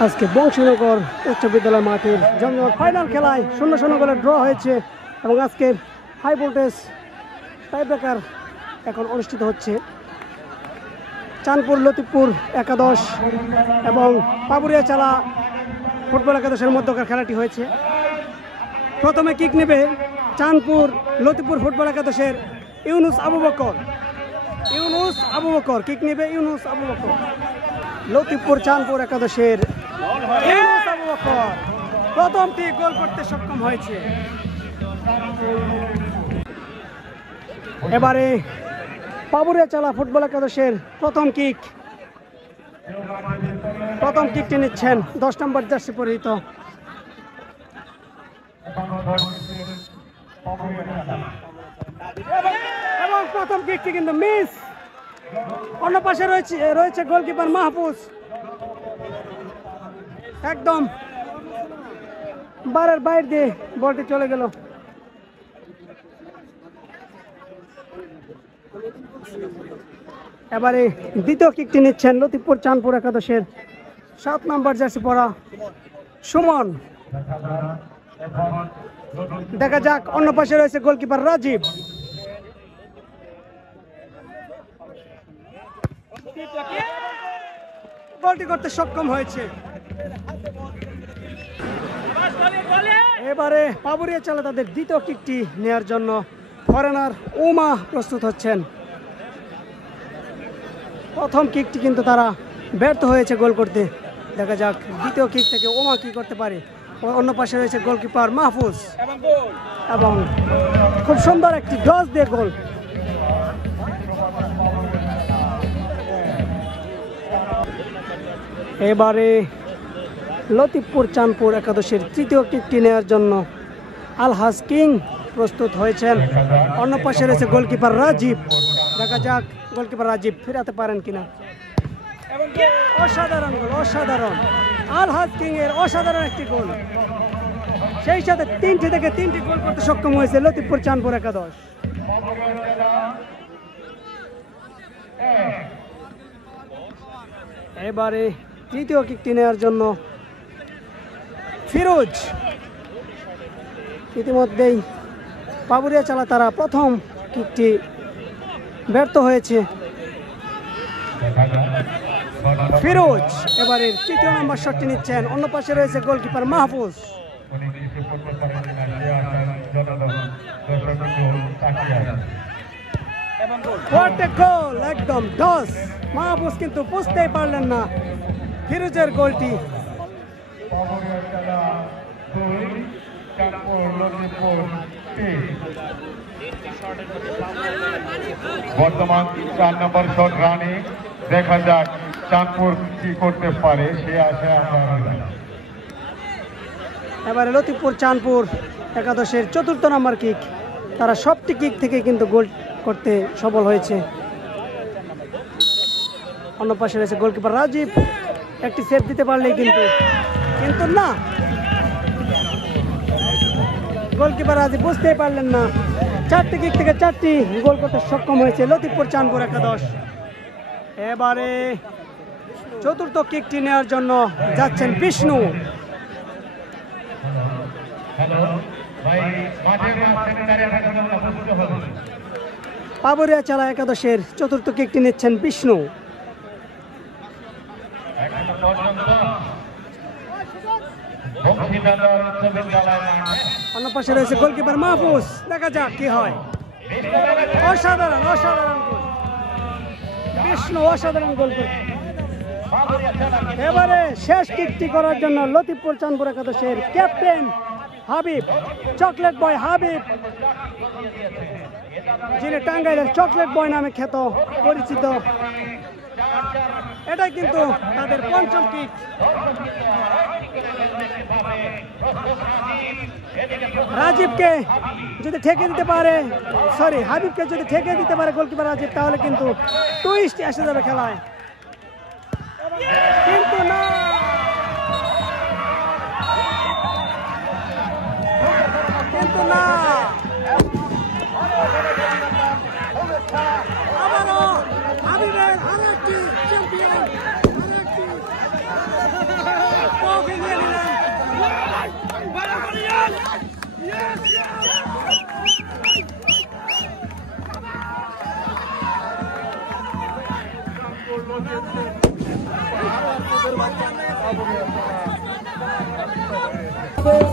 আজকে বংশীনগর উচ্চ বিদ্যালয় মাঠের জমজমাট ফাইনাল খেলায় 0-0 গোলে ড্র হয়েছে এবং আজকের হাই ভোল্টেজ টাইব্রেকার এখন অনুষ্ঠিত হচ্ছে। চাঁদপুর লতিফপুর একাদশ এবং পাবুরিয়াচালা ফুটবল একাদশের মধ্যকার খেলাটি হয়েছে। প্রথমে কিক নেবে চাঁদপুর লতিফপুর ফুটবল একাদশের ইউনুস আবু বকর। কিক নেবে ইউনুস আবু বকর। লতিফপুর চাঁদপুর একাদশের ইউনুস আবু বকর প্রথমটি গোল করতে সক্ষম হয়েছে। এবারে পাবুরিয়াচালা ফুটবল একাদশের প্রথম কিকটি নিচ্ছেন 10 নম্বর জার্সি পরিহিত এবং প্রথম কিকটি কিন্তু মিস। অন্য পাশে রয়েছে গোলকিপার মাহফুজ, একদম বারের বাইরে দিয়ে বলটি চলে গেল। এবারে দ্বিতীয় কিকটি নিচ্ছেন লতিফপুর চাঁদপুর একাদশের 7 নম্বর জার্সি পরা সুমন। দেখা যাক, অন্য পাশে রয়েছে গোলকিপার রাজীব। গোলটি করতে সক্ষম হয়েছে। এবারে পাবুরিয়াচালা তাদের দ্বিতীয় কিকটি নেয়ার জন্য ফরেনার উমা প্রস্তুত হচ্ছেন। প্রথম কিকটি কিন্তু তারা ব্যর্থ হয়েছে গোল করতে। দেখা যাক দ্বিতীয় কিক থেকে ওমা কি করতে পারে। অন্য পাশে রয়েছে গোলকিপার মাহফুজ এবং খুব সুন্দর একটি ডস দিয়ে গোল। এবারে লতিফপুর চাঁদপুর একাদশের তৃতীয় কিকটি নেওয়ার জন্য আলহাজ কিং প্রস্তুত হয়েছেন। অন্য পাশে রয়েছে গোলকিপার রাজীব। দেখা যাক গোলকিপার রাজীব ফেরাতে পারেন কিনা। অসাধারণ গোল, অসাধারণ। আলহাজ কিং এর অসাধারণ একটি গোল, সেই সাথে 3টি থেকে 3টি গোল করতে সক্ষম হয়েছে লতিফপুর চাঁদপুর একাদশ। এবারে তৃতীয় কিকটি নেওয়ার জন্য ফিরোজ। ইতিমধ্যেই পাবুরিয়াচালা তারা প্রথম কিকটি ব্যর্থ হয়েছে। ফিরোজ এবারে তৃতীয় নম্বর শটটি নিচ্ছেন। অন্য পাশে রয়েছে গোলকিপার মাহফুজ। একদম ডস। মাহফুজ কিন্তু বুঝতেই পারলেন না ফিরোজের গোলটি। বর্তমান 4 নম্বর শট রানে, দেখা যাক চাঁদপুর কি করতে পারে সে আশা আমরা। এবারে লতিফপুর চাঁদপুর একাদশের 4র্থ নম্বর কিক। তারা সবটি কিক থেকে কিন্তু গোল করতে সফল হয়েছে। অন্য পাশে রয়েছে গোলকিপার রাজীব। একটি সেভ দিতে পারলেই কিন্তু না, গোলকিপার রাজীব বুঝতেই পারলেন না। 4টি কিক থেকে 4টি গোল করতে সক্ষম হয়েছে লতিফপুর চাঁদপুর একাদশ। এবারে 4র্থ কিকটি নেওয়ার জন্য যাচ্ছেন বিষ্ণু। পাবুরিয়াচালা একাদশের 4র্থ কিকটি নিচ্ছেন বিষ্ণু। অন্য পাশে রয়েছে গোলকিপার মাহফুজ। দেখা যাক কি হয়। অসাধারণ অসাধারণ গোল, বিষ্ণু অসাধারণ গোল করে। এবারে শেষ কিকটি করার জন্য লতিফপুর চাঁদপুর একাদশের captain Habib, chocolate boy Habib, যিনি টাঙ্গাইলের চকলেট বয় নামে খ্যাত পরিচিত। এটাই কিন্তু তাদের পঞ্চম কিক। রাজীবকে যদি ঠেকে দিতে পারে, হাবিবকে যদি ঠেকে দিতে পারে গোলকিপার রাজীব, তাহলে কিন্তু টুইস্ট এসে যাবে খেলায়। কিন্তু না, আবারও হাবিবের আরেকটি চ্যাম্পিয়ন, চাঁদপুর